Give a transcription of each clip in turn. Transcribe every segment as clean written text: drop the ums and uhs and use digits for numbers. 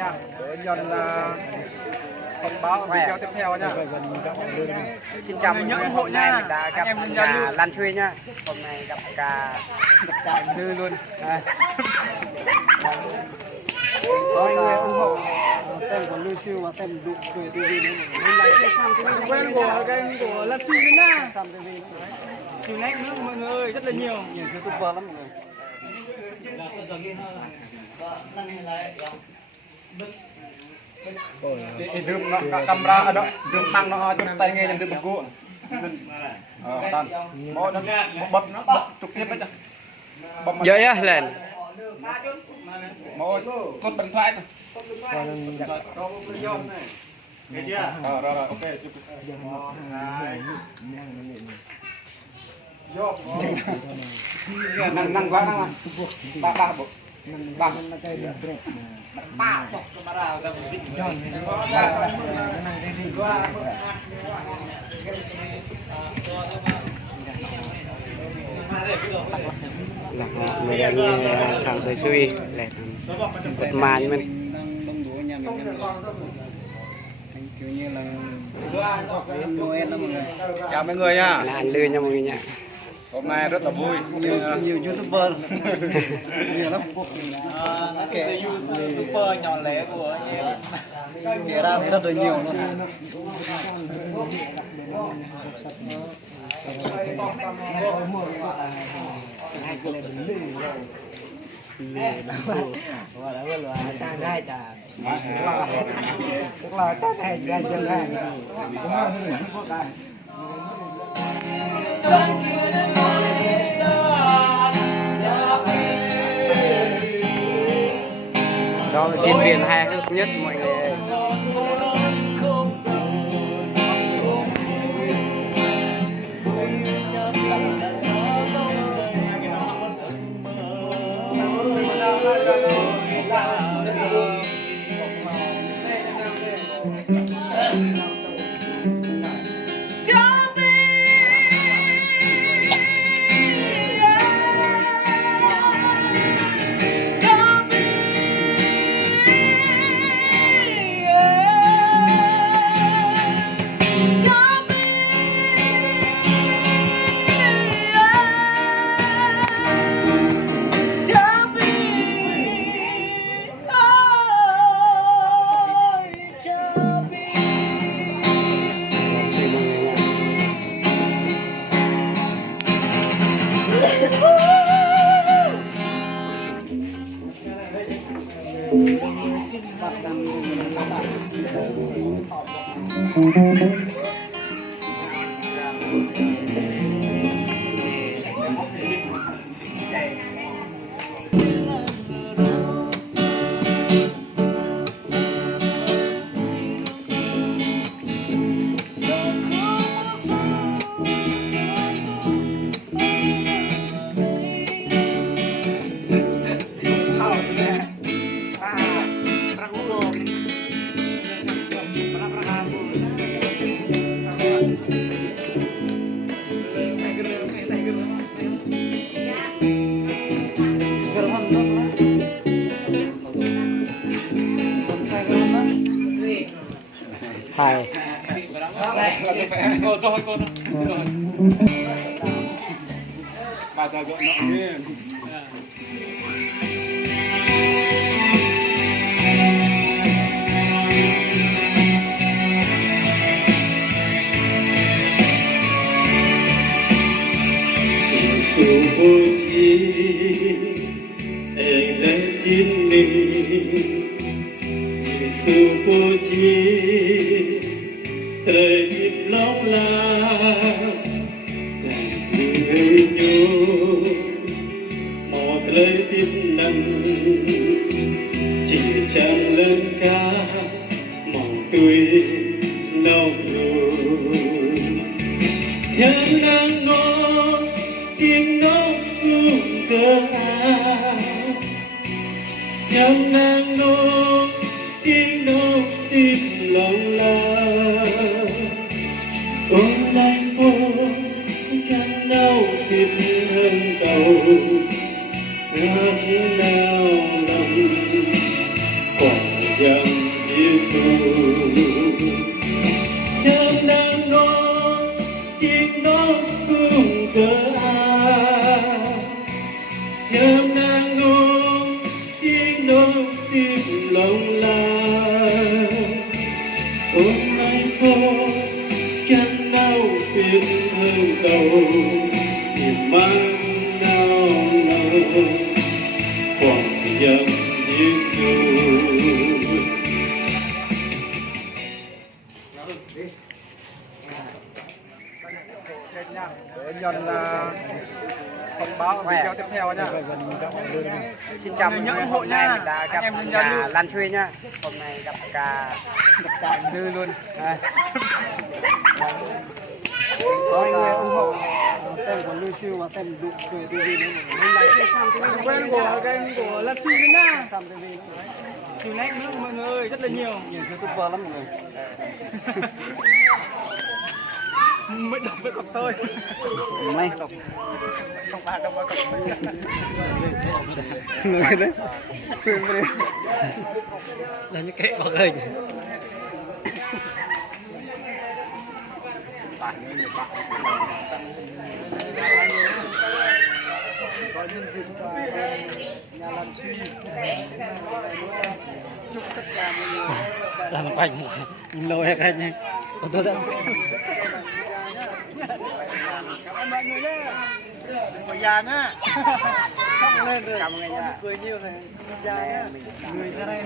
nha. Để Nhân thông báo video tiếp theo nha. Xin chào mọi người, ủng hộ hôm nay nha. mình đã gặp Anh em cả Lan Thuy nha. Hôm nay gặp cả Thư luôn. Mọi người ủng hộ tên của Lưu Siêu và tên Đụng Cười TV nữa. Đừng quên của kênh của Lan Thuy nữa nha. Chiều nay nữa mọi người ơi, rất là nhiều YouTuber lắm mọi người. Đường nó camera đó, đường băng nó cho tay nghe đường bật cua. Tan. Mỗi nó bật trực tiếp đấy chứ. Dễ á lên. Mỗi con điện thoại này. Nghe chưa? Rồi ok. Vô. Năng quá năng. Ba bộ. Ba cái ba chọc camera ra một đỉnh. Người đang sang tới suy để một màn mình kiểu như là Noel đó mọi người. Chào mọi người nha. là anh đưa nha mọi người nha. Hôm nay rất là vui. Nhiều YouTuber nhiều lắm. Kể YouTuber nhỏ lẻ của anh em. Kể ra thì rất là nhiều luôn. Do diễn viên hài hước nhất mọi người ơi. Hai. Bà ta gọi nó nghe. Thời nhịp lóc la người nhớ một lời tin nặng chỉ chẳng lên ca màu tươi nâu rồi thiên đang ngó chim nó cùng cờ thiên đang ngó chim nó tim lòng la ôm anh vô căn đau thịt hơn cầu ngất nao lòng còn Yang Yesus Yang đang nói chiếc nón cùng cờ Yang đang nói chiếc nón tim lòng la hôm nay thôi chẳng nào biết hơn đâu niềm mang nào nào quảng dân Giêsu để nhân thông báo video tiếp theo nha. Xin chào mọi người, hôm nay mình đã gặp nhà Lan Thuy nhá. Hôm nay gặp cả Thư luôn. Mọi người ủng hộ tên của Lưu Siêu và tên Đụng Cười TV nữa. Mình lại chơi Sam TV. Quen của kênh của Lan Thuy nữa nha. Sam TV. Chiều nay nữa mọi người ơi, rất là nhiều. Nhiều YouTuber lắm mọi người. Mới đọc mới cọc thôi. May đọc. Không phải đọc mới cọc. Người đấy. Quên đi. Là những cái bọc hình. Có nhân dịp nhà làm suy chúc tất cả mọi người làm quanh lâu hết anh nhé. Tôi đã cảm ơn mọi người nhé. Của già nhá. Xong lên rồi. Cảm ơn anh nhá. Cười nhiều rồi. Già nhá. Người ra đây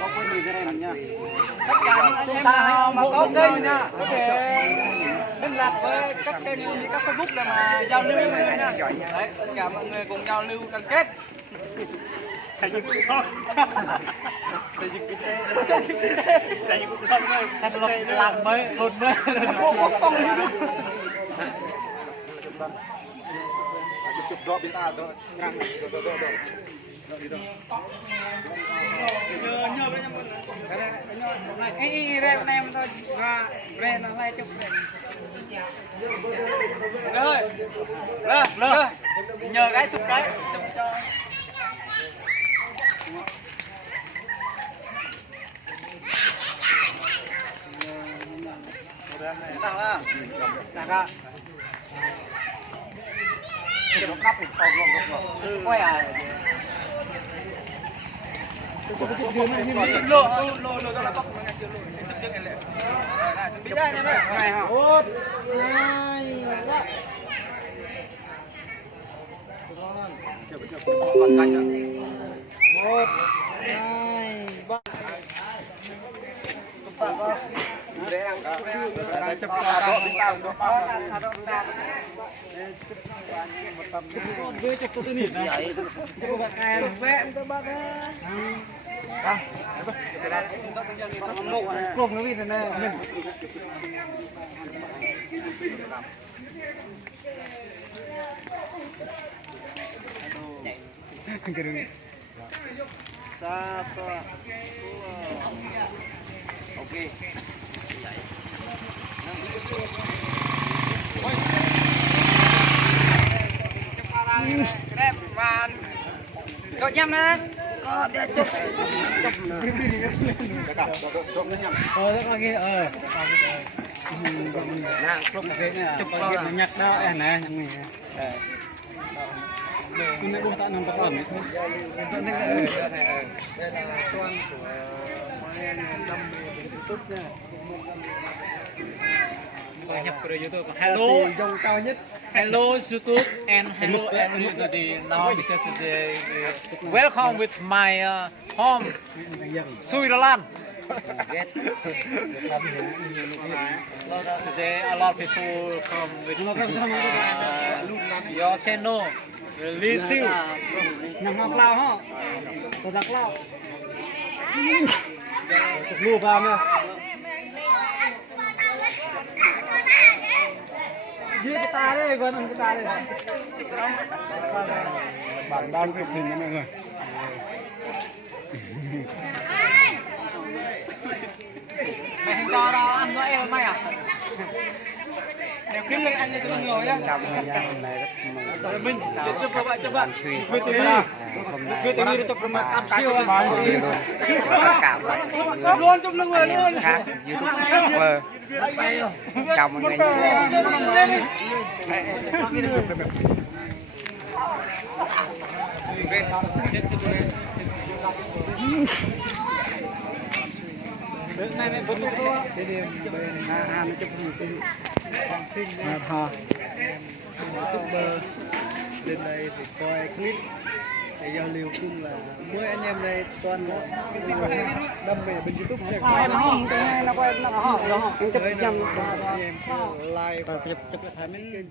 có con người ra đây mình nha. Tất cả anh em nào mà có kênh nha. Có thể liên lạc với các kênh như các Facebook để mà giao lưu với mọi người nha. Đấy, tất cả mọi người cùng giao lưu cam kết. Xây dựng cuộc sống. Xây dựng kinh tế. Xây dựng cuộc sống thôi. Thành lập làm mới, thôn mới. Không chụp đó bên ta đó ngang nhờ bên em này ấy rem nem thôi và rem nó lại chụp rồi rồi nhờ cái chụp cho nó cắp thì sau luôn quay à lô cho là bóc chưa cái lệ bị đây này này hả 1 2 3 còn canh nữa 1 2 3 để ăn để chụp đó chúng ta được với chụp tôi nịt này chụp bạn ai vẽ tôi bắt á cùng nó bị thế này cái đường satu oke keren man có nhâm nè có để chụp chụp rất là ghê nè chụp cái nhặt đó nàyคุณไม่รู้ตานำตะก่อนไหมครับตอนนี้đây là con của đam mê về YouTube nha. Nhập vào YouTube. Hello. Dòng cao nhất. Hello YouTube and hello everybody. Now because today welcome with my home Switzerland. Today a lot of people come with your channel. Lý siêu nằm ngọc lao hả có giặc lao lùa vào nha dưới cái ta đấy còn cái ta đây bản đang cái hình nha mọi người mày hình to đâu ăn nữa em mày à em Cái lưng anh cho người nhá. Trong thời gian này rất Mình coba bạn truy Gue tadi itu kemat siêu cảm luôn trong lưng luôn. khác YouTube chào mọi người Này này bốn mươi cái đêm bên nó chụp hình sinh thò YouTuber lên đây thì coi clip để giao lưu chung là mỗi anh em đây toàn đam mê bên YouTube này. Em không cái này nó quay nó họ chụp chăm anh em like và chụp thấy mấy kênh